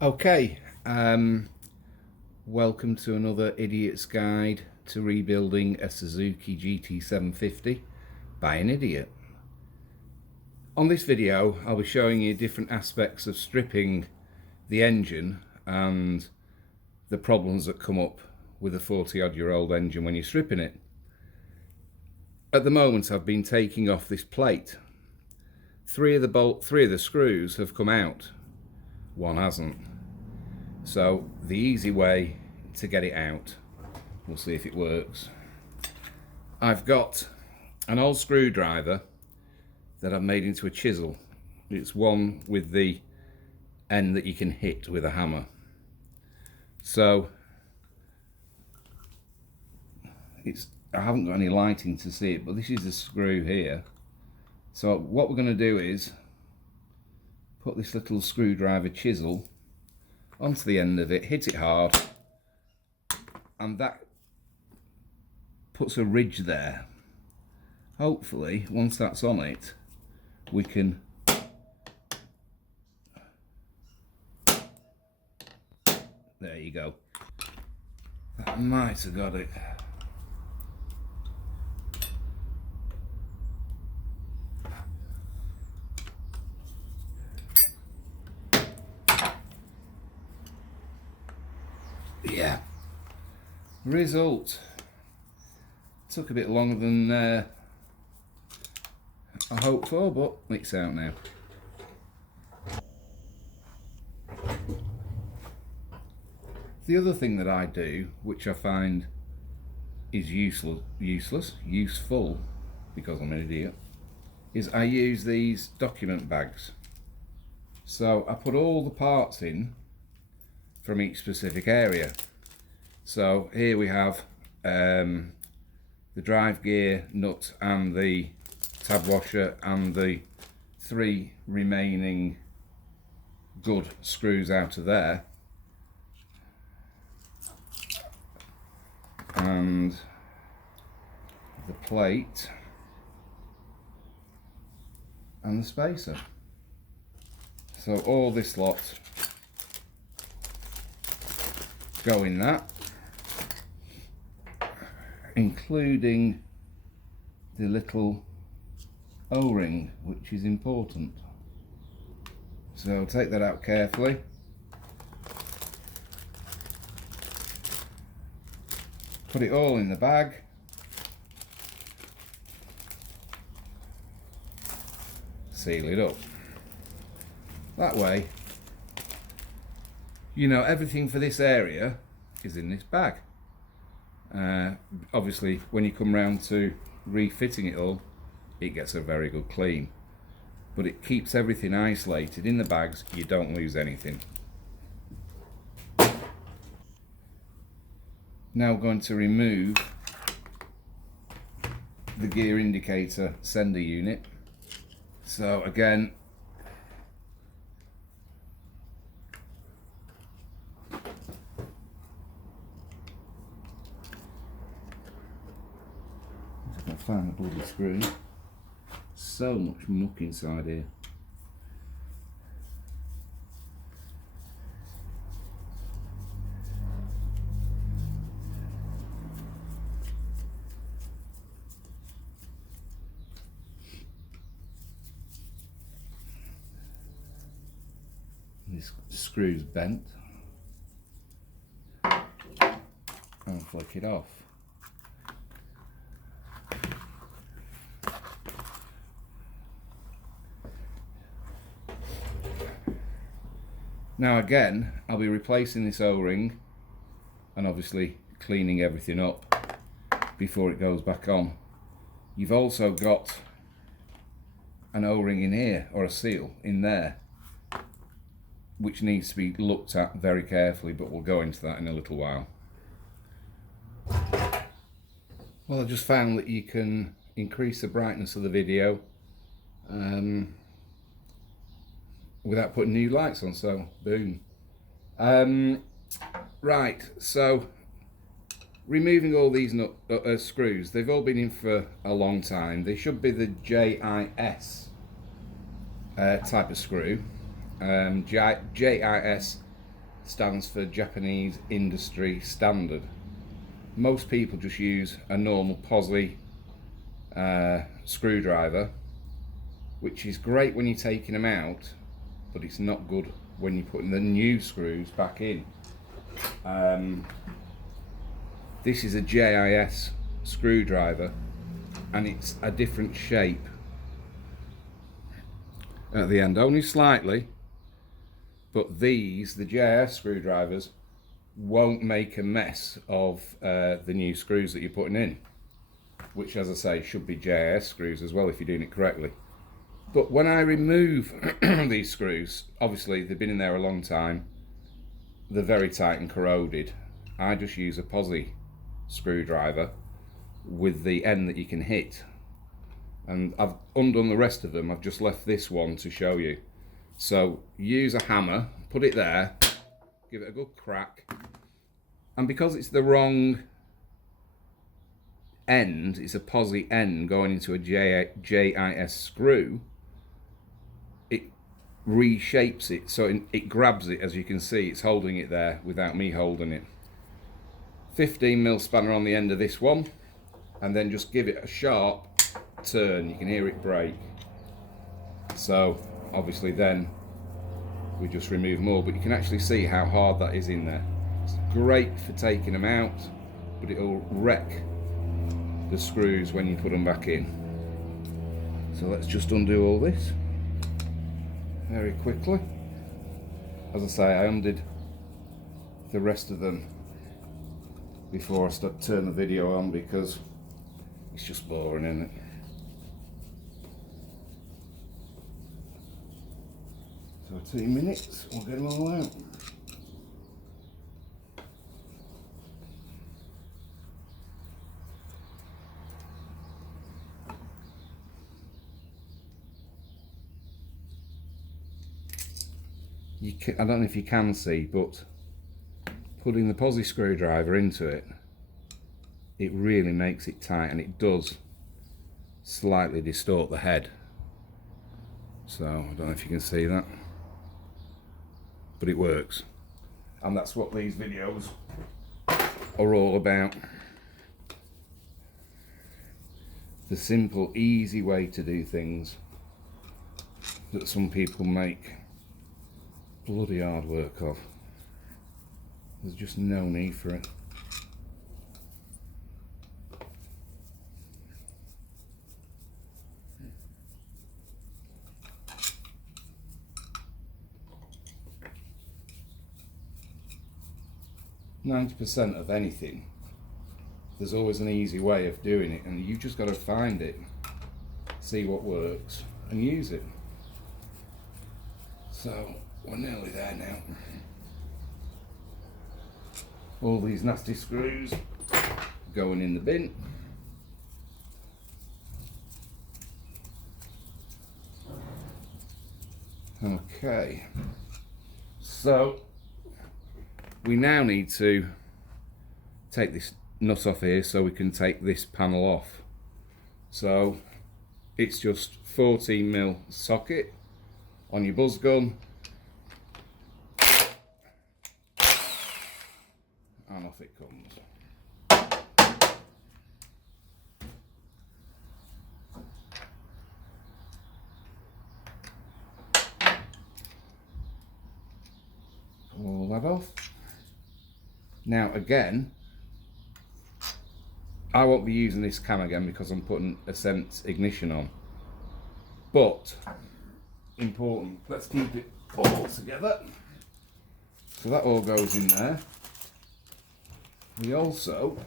Okay, welcome to another idiot's guide to rebuilding a Suzuki GT750 by an idiot. On this video I'll be showing you different aspects of stripping the engine and the problems that come up with a 40-odd-year-old engine when you're stripping it. At the moment I've been taking off this plate. Three of the screws have come out, one hasn't. So the easy way to get it out, we'll see if it works. I've got an old screwdriver that I've made into a chisel. It's one with the end that you can hit with a hammer. So I haven't got any lighting to see it, but this is the screw here. So what we're going to do is put this little screwdriver chisel onto the end of it, hit it hard, and that puts a ridge there. Hopefully once that's on it we can there you go, that might have got it. Yeah, result took a bit longer than I hoped for, but it's out now. The other thing that I do, which I find is useful because I'm an idiot, is I use these document bags. So I put all the parts in from each specific area. So here we have the drive gear nut and the tab washer and the 3 remaining good screws out of there, and the plate and the spacer. So all this lot go in that, including the little O-ring, which is important. So take that out carefully. Put it all in the bag. Seal it up. That way, you know, everything for this area is in this bag. Obviously when you come round to refitting it all, it gets a very good clean, but it keeps everything isolated in the bags. You don't lose anything. Now we're going to remove the gear indicator sender unit. So again, I found the bloody screw. So much muck inside here. This screw's bent. I'll flick it off. Now again, I'll be replacing this O-ring and obviously cleaning everything up before it goes back on. You've also got an O-ring in here, or a seal in there, which needs to be looked at very carefully, but we'll go into that in a little while. Well, I just found that you can increase the brightness of the video without putting new lights on, so boom. Right, so removing all these screws, they've all been in for a long time. They should be the JIS type of screw. JIS stands for Japanese Industry Standard. Most people just use a normal posi screwdriver, which is great when you're taking them out, but it's not good when you're putting the new screws back in. This is a JIS screwdriver, and it's a different shape at the end, only slightly, but these, the JIS screwdrivers, won't make a mess of the new screws that you're putting in, which, as I say, should be JIS screws as well if you're doing it correctly. But when I remove these screws, obviously they've been in there a long time, they're very tight and corroded. I just use a posi screwdriver with the end that you can hit, and I've undone the rest of them. I've just left this one to show you. So use a hammer, put it there, give it a good crack, and because it's the wrong end, it's a posi end going into a JIS screw, it reshapes it, so it grabs it. As you can see, it's holding it there without me holding it. 15mm spanner on the end of this one, and then just give it a sharp turn. You can hear it break. So obviously then we just remove more, but you can actually see how hard that is in there. It's great for taking them out, but it'll wreck the screws when you put them back in. So let's just undo all this very quickly. As I say, I undid the rest of them before I turn the video on, because it's just boring, isn't it? 13 minutes, we'll get them all out. I don't know if you can see, but putting the posi screwdriver into it, it really makes it tight, and it does slightly distort the head. So I don't know if you can see that, but it works, and that's what these videos are all about. The simple, easy way to do things that some people make bloody hard work of. There's just no need for it. %90 of anything, there's always an easy way of doing it, and you just got to find it, see what works, and use it. So we're nearly there now. All these nasty screws going in the bin. Okay, so we now need to take this nut off here so we can take this panel off. So it's just 14mm socket on your buzz gun, and off it comes. Pull that off. Now again, I won't be using this cam again because I'm putting a Sense ignition on, but important, let's keep it all together. So that all goes in there. We also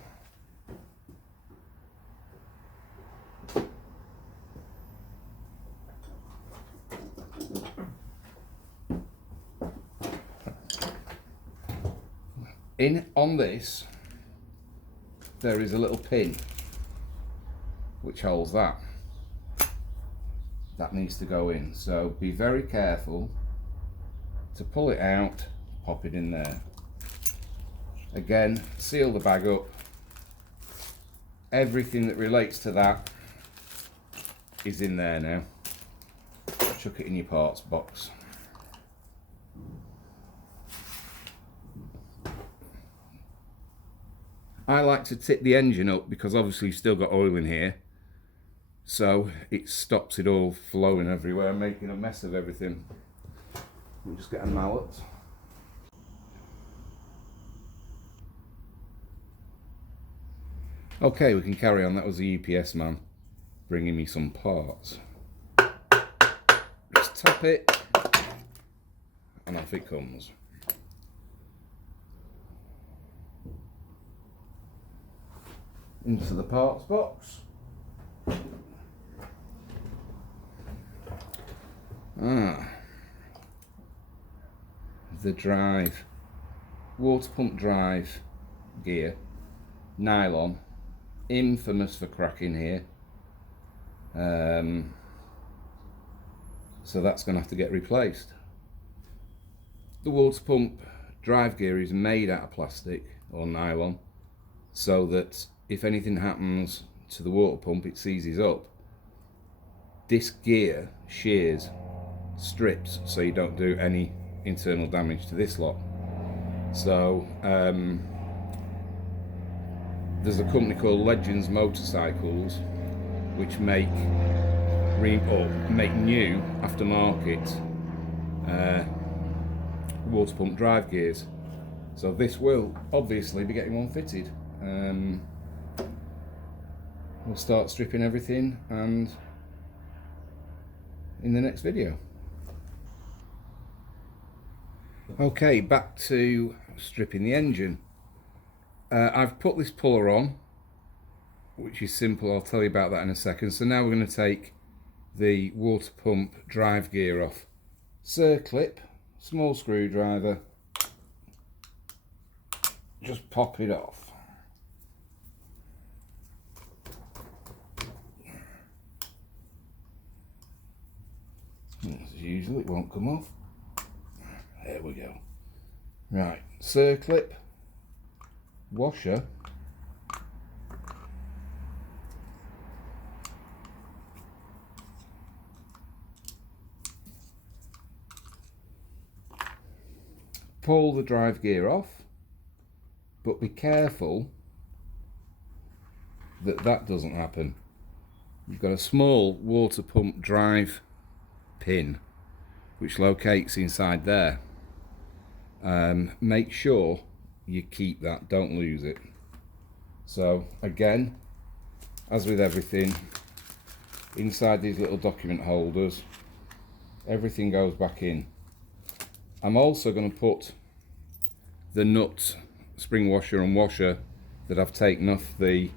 on this there is a little pin which holds that. That needs to go in, so be very careful to pull it out, pop it in there. Again, seal the bag up. Everything that relates to that is in there now. Chuck it in your parts box. I like to tip the engine up because obviously you've still got oil in here, so it stops it all flowing everywhere, making a mess of everything. We'll just get a mallet. Okay, we can carry on. That was the UPS man bringing me some parts. Just tap it and off it comes. Into the parts box. The drive, water pump drive gear, nylon, infamous for cracking here. So that's going to have to get replaced. The water pump drive gear is made out of plastic or nylon, so that if anything happens to the water pump, it seizes up. This gear shears, strips, so you don't do any internal damage to this lot. So there's a company called Legends Motorcycles which make new aftermarket water pump drive gears. So this will obviously be getting one fitted. We'll start stripping everything and in the next video. Okay, back to stripping the engine. I've put this puller on, which is simple. I'll tell you about that in a second. So now we're going to take the water pump drive gear off. Circlip, small screwdriver, just pop it off. As usual, it won't come off. There we go. Right, circlip, washer, pull the drive gear off, but be careful that that doesn't happen. You've got a small water pump drive pin which locates inside there. Make sure you keep that, don't lose it. So again, as with everything, inside these little document holders, everything goes back in. I'm also going to put the nut, spring washer and washer that I've taken off the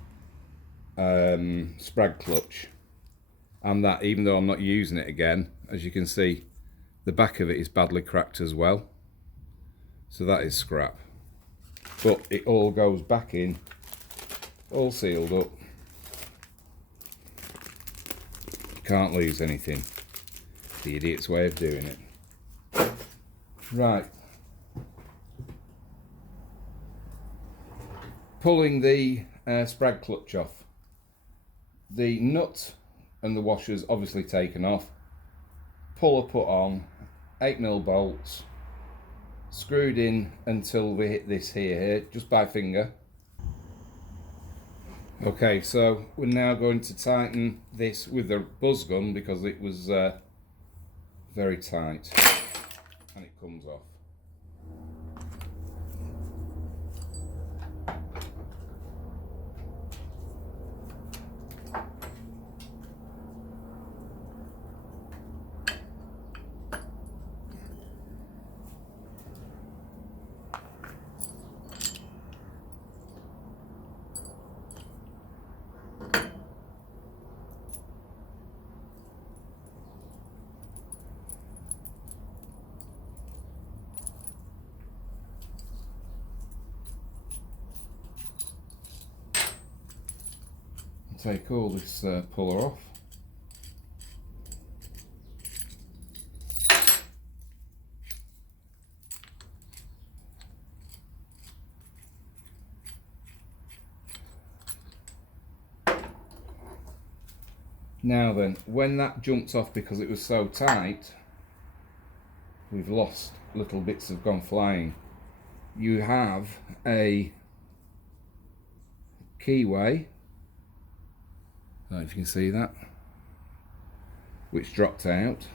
sprag clutch, and that, even though I'm not using it again, as you can see, the back of it is badly cracked as well. So that is scrap. But it all goes back in, all sealed up. You can't lose anything. The idiot's way of doing it. Right. Pulling the sprag clutch off. The nut and the washer's obviously taken off. Puller put on, 8mm bolts, screwed in until we hit this here, just by finger. Okay, so we're now going to tighten this with the buzz gun because it was very tight and it comes off. Take all this puller off. Now then, when that jumps off because it was so tight, we've lost little bits have gone flying. You have a keyway, I don't know if you can see that, which dropped out.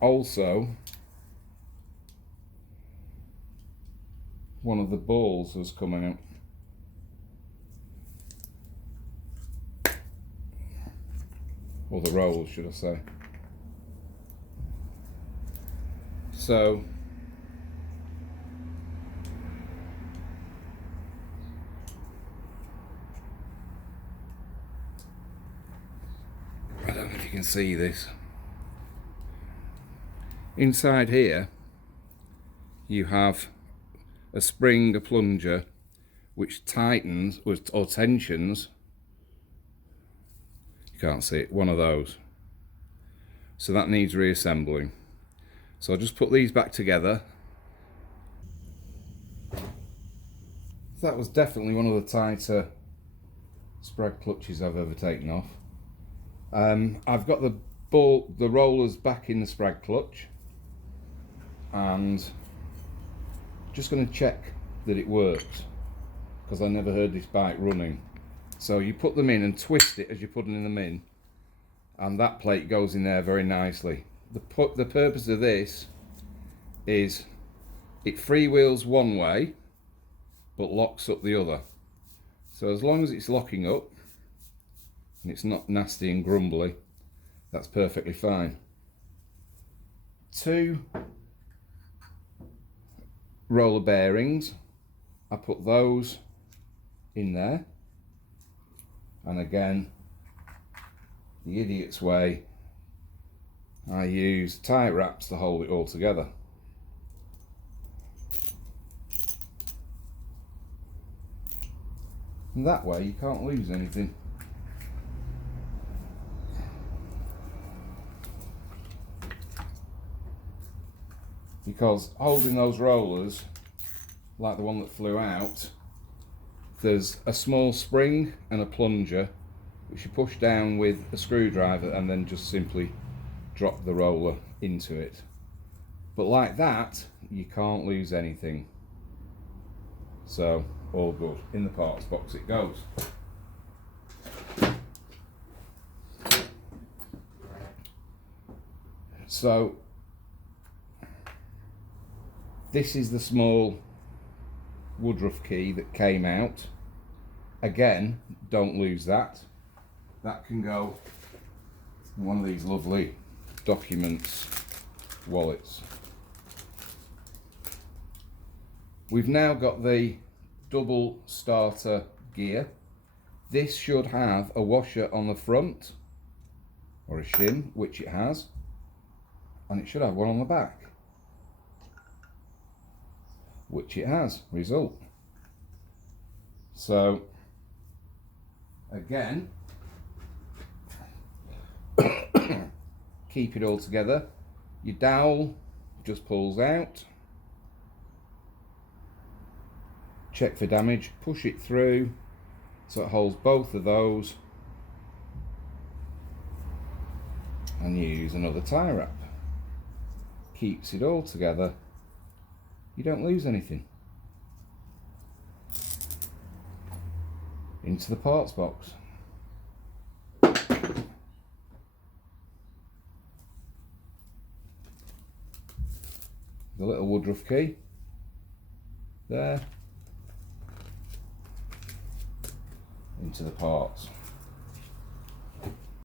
Also, one of the balls was coming out. Or the rolls, should I say. So I don't know if you can see this. Inside here you have a spring, a plunger, which tightens or tensions, you can't see it, one of those. So that needs reassembling. So I'll just put these back together. That was definitely one of the tighter sprag clutches I've ever taken off. I've got the rollers back in the sprag clutch, and just going to check that it works, because I never heard this bike running. So you put them in and twist it as you're putting them in, and that plate goes in there very nicely. The purpose of this is it freewheels one way but locks up the other. So as long as it's locking up and it's not nasty and grumbly, that's perfectly fine. 2 roller bearings, I put those in there, and again, the idiot's way, I use tie wraps to hold it all together. And that way you can't lose anything. Because holding those rollers, like the one that flew out, there's a small spring and a plunger which you push down with a screwdriver and then just simply drop the roller into it. But like that, you can't lose anything. So all good. In the parts box it goes. So this is the small Woodruff key that came out. Again, don't lose that. That can go in one of these lovely documents wallets. We've now got the double starter gear. This should have a washer on the front, or a shim, which it has, and it should have one on the back, which it has. Result. So again, keep it all together. Your dowel just pulls out. Check for damage, push it through so it holds both of those, and use another tie wrap. Keeps it all together. You don't lose anything. Into the parts box. The little Woodruff key there, into the parts.